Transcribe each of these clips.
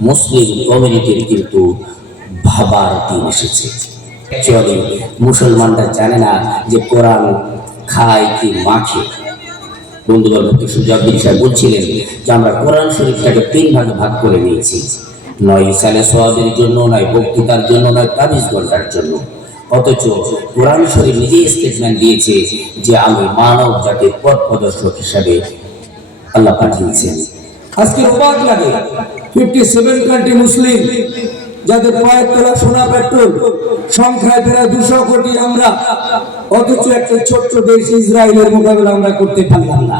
মুসলিম কমিউনিটির কিন্তু ভাবার দিন এসেছে। অ্যাকচুয়ালি মুসলমানরা জানে না যে কোরআন খায় কি মাখে? বন্ধুবান্ধবকে সুজাউদ্দিন সাহেব বলছিলেন যে আমরা কোরআন শরীফটাকে তিন ভাগে ভাগ করে নিয়েছি। নয় ইসালে সোয়াবের জন্য, নয় বক্তৃতার জন্য, নয় তাবিজ ঘণ্টার জন্য। অথচ কোরআন শরীফ নিজেই স্টেটমেন্ট দিয়েছে যে আমি মানব জাতির পথ প্রদর্শক হিসাবে আল্লাহ পাঠিয়েছেন। আজকে অবাক লাগে। ফিফটি সেভেন কান্ট্রি মুসলিম যাদের পায়ের তলা সোনা পেট্রোল, সংখ্যায় প্রায় দুশো কোটি আমরা, অথচ একটা ছোট্ট দেশ ইসরায়েলের মোকাবেলা আমরা করতে পারলাম না।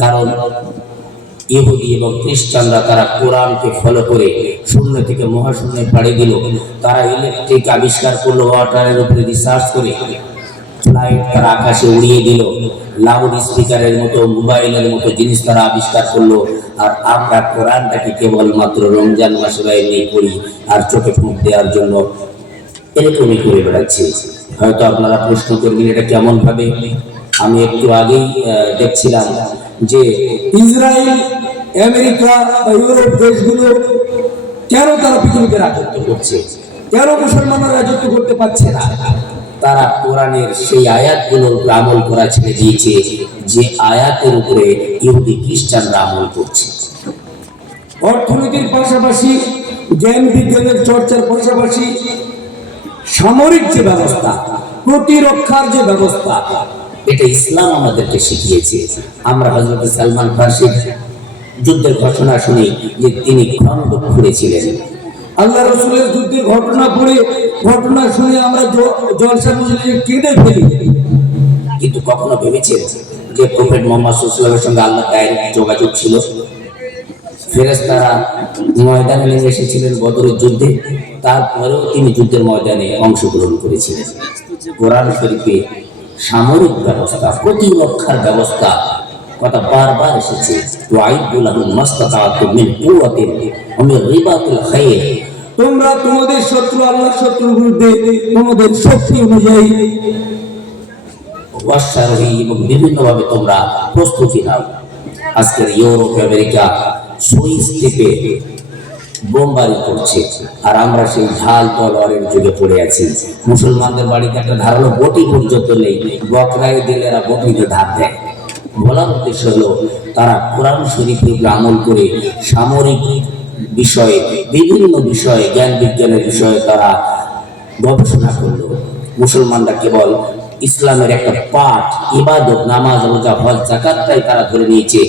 কারণ ইহুদি এবং খ্রিস্টানরা তারা কোরআনকে ফলো করে শূন্য থেকে মহাশূন্যে পাড়ি দিল। তারা ইলেকট্রিক আবিষ্কার করল ওয়াটারের উপরে রিসার্চ করে। তারা আকাশে উড়িয়ে দিল। লাউড স্পিকারের মতো, মোবাইলের মতো জিনিস তারা আবিষ্কার করল। আর আমরা কোরআনটাকে কেবলমাত্র রমজান মাসে বাইরে পড়ি আর চোখে ফুঁক দেওয়ার জন্য এরকমই করে বেড়াচ্ছে। হয়তো আপনারা প্রশ্ন করবেন, এটা কেমন ভাবে? আমি একটু আগেই দেখছিলাম যে ইসরায়েল, আমেরিকা বা ইউরোপ দেশগুলো কেন তারা পৃথিবীকে রাজত্ব করছে? কেন মুসলমানরা রাজত্ব করতে পারছে না? তারা কোরআনের সেই আয়াতগুলোর উপর আমল করা ছেড়ে দিয়েছে, যে আয়াতের উপরে ইহুদি খ্রিস্টানরা আমল করছে। অর্থনীতির পাশাপাশি, জ্ঞান বিজ্ঞানের চর্চার পাশাপাশি, সামরিক যে ব্যবস্থা, প্রতিরক্ষার যে ব্যবস্থা, এটা ইসলাম আমাদেরকে শিখিয়েছে। আমরা হজরত সালমান ফার্সির যুদ্ধের ঘটনা শুনি, যে তিনি খন্ড খুঁড়েছিলেন আল্লাহ রসুলের যুদ্ধের ঘটনা পড়ে ঘটনা শুনে আমরা জলসা মজলিসে কেঁদে ফেলি। কিন্তু কখনো ভেবেছেন যে প্রফেট মোহাম্মদ সুসলামের সঙ্গে আল্লাহ ডাইরেক্ট যোগাযোগ ছিল। ফেরেস্তারা ময়দানে নেমে এসেছিলেন বদরের যুদ্ধে। তারপরেও তিনি যুদ্ধের ময়দানে অংশগ্রহণ করেছিলেন। কোরআন শরীফে সামরিক ব্যবস্থা প্রতিরক্ষার ব্যবস্থা কথা বারবার এসেছে। ওয়াইদুল্লাহুল মাস্তাতাতুম মিন কুওয়াতিন ওয়া মিন রিবাতিল খায়র তোমরা তোমাদের শত্রু আল্লাহ শত্রুর বিরুদ্ধে তোমাদের শক্তি অনুযায়ী ওয়াশারহি এবং বিভিন্নভাবে তোমরা প্রস্তুতি নাও। আজকের ইউরোপ, আমেরিকা সুইস বোমবারি করছে আর আমরা সেই ঢাল তলোয়ারের যুগে পড়ে আছি। মুসলমানদের বাড়িতে একটা ধারালো বটি পর্যন্ত নেই। বকরাই দিলে এরা বকরিতে ধার দেয়। বলার উদ্দেশ্য হলো, তারা কোরআন শরীফের আমল করে সামরিক বিষয়ে, বিভিন্ন বিষয়ে জ্ঞান বিজ্ঞানের বিষয়ে তারা গবেষণা করল। মুসলমানরা কেবল ইসলামের একটা পাঠ, ইবাদত, নামাজ, রোজা, হজ জাকাতটাই তারা ধরে নিয়েছে।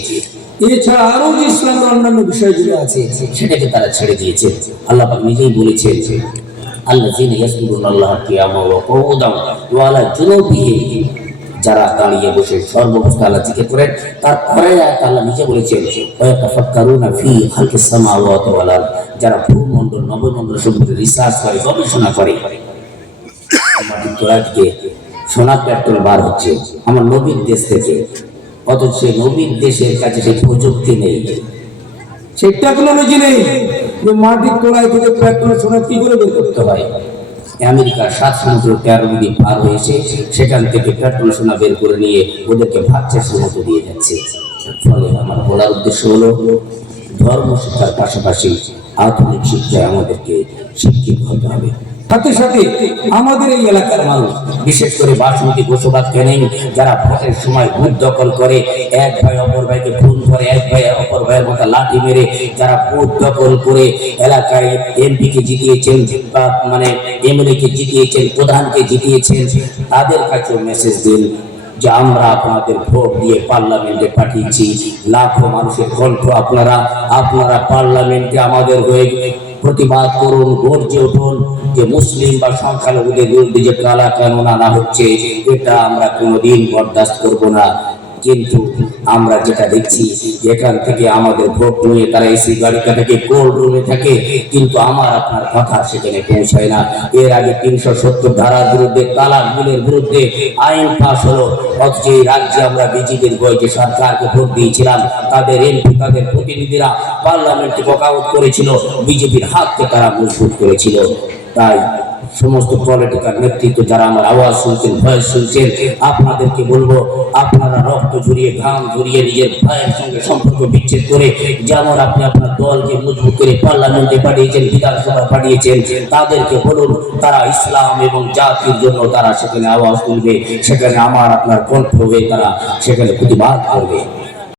এছাড়া আরও যে ইসলামের অন্যান্য বিষয়গুলো আছে, সেটাকে তারা ছেড়ে দিয়েছে। আল্লাহ নিজেই বলেছেন আল্লাহ ইয়াসকুরুন আল্লাহ যারা দাঁড়িয়ে বসে সর্ববস্থা আল্লাহ জিকির করেন, তারপরে আল্লাহ নিজে বলেছেন ওয়া ইয়াতাফাক্কারুনা ফি খালকিস সামাওয়াতি ওয়াল আরদ যারা ভূমণ্ডল, নবমণ্ডল সম্পর্কে রিসার্চ করে, গবেষণা করে। আমাদের তোরা দিকে সোনার পেট্রোল বার হচ্ছে, আমার নবীর দেশ থেকে। অথচ সেই নবীর দেশের কাছে সেই প্রযুক্তি নেই। সেই টেকনোলজি নেই। যে মাটির তোলায় থেকে পেট্রোল সোনা কি করে বের করতে হয়? আমেরিকার সাত সমুদ্র তেরো নদী পার হয়েছে, সেখান থেকে পেট্রোল সোনা বের করে নিয়ে ওদেরকে ভাত চাষের মতো দিয়ে যাচ্ছে। ফলে আমার বলার উদ্দেশ্য হলো ধর্ম শিক্ষার পাশাপাশি আধুনিক শিক্ষায় আমাদেরকে শিক্ষিত হতে হবে। সাথে সাথে আমাদের এই এলাকার মানুষ, বিশেষ করে বাসমতি বসবাস কেনেন যারা ভোটের সময় ভোট দখল করে, এক ভাই অপর ভাইকে খুন করে, এক ভাই অপর ভাইয়ের মতো লাঠি মেরে, যারা ভোট দখল করে এলাকায় এমপিকে জিতিয়েছেন, বা মানে এমএলএ কে জিতিয়েছেন, প্রধানকে জিতিয়েছেন, তাদের কাছেও মেসেজ দিন। যে আমরা আপনাদের ভোট দিয়ে পার্লামেন্টে পাঠিয়েছি, লাখো মানুষের কণ্ঠ আপনারা আপনারা পার্লামেন্টে আমাদের হয়ে প্রতিবাদ করুন, গর্জে উঠুন যে মুসলিম বা সংখ্যালঘুদের বিরুদ্ধে যে কালা কানুন আনা হচ্ছে, এটা আমরা কোনোদিন বরদাস্ত করব না। কিন্তু আমরা যেটা দেখছি, যেখান থেকে আমাদের ভোট নিয়ে তারা এসি গাড়িটা থেকে কোল্ড রুমে থাকে, কিন্তু আমার আপনার কথা সেখানে পৌঁছায় না। এর আগে তিনশো সত্তর ধারার বিরুদ্ধে, তালাক বিলের বিরুদ্ধে আইন পাশ হলো। অথচ এই রাজ্যে আমরা বিজেপির বইকে সরকারকে ভোট দিয়েছিলাম। তাদের এমপি তাদের প্রতিনিধিরা পার্লামেন্টে ওয়াকআউট করেছিল। বিজেপির হাতকে তারা মজবুত করেছিল। তাই সমস্ত পলিটিক্যাল নেতৃত্ব যারা আমার আওয়াজ শুনছেন ভয় শুনছেন, আপনাদেরকে বলব, আপনারা রক্ত ঝরিয়ে, ঘাম ঝরিয়ে নিজের ভাইয়ের সঙ্গে সম্পর্ক বিচ্ছেদ করে, যেমন আপনি আপনার দলকে মজবুত করে পার্লামেন্টে পাঠিয়েছেন, বিধানসভায় পাঠিয়েছেন, তাদেরকে বলুন, তারা ইসলাম এবং জাতির জন্য তারা সেখানে আওয়াজ তুলবে, সেখানে আমার আপনার কণ্ঠ হয়ে তারা সেখানে প্রতিবাদ করবে।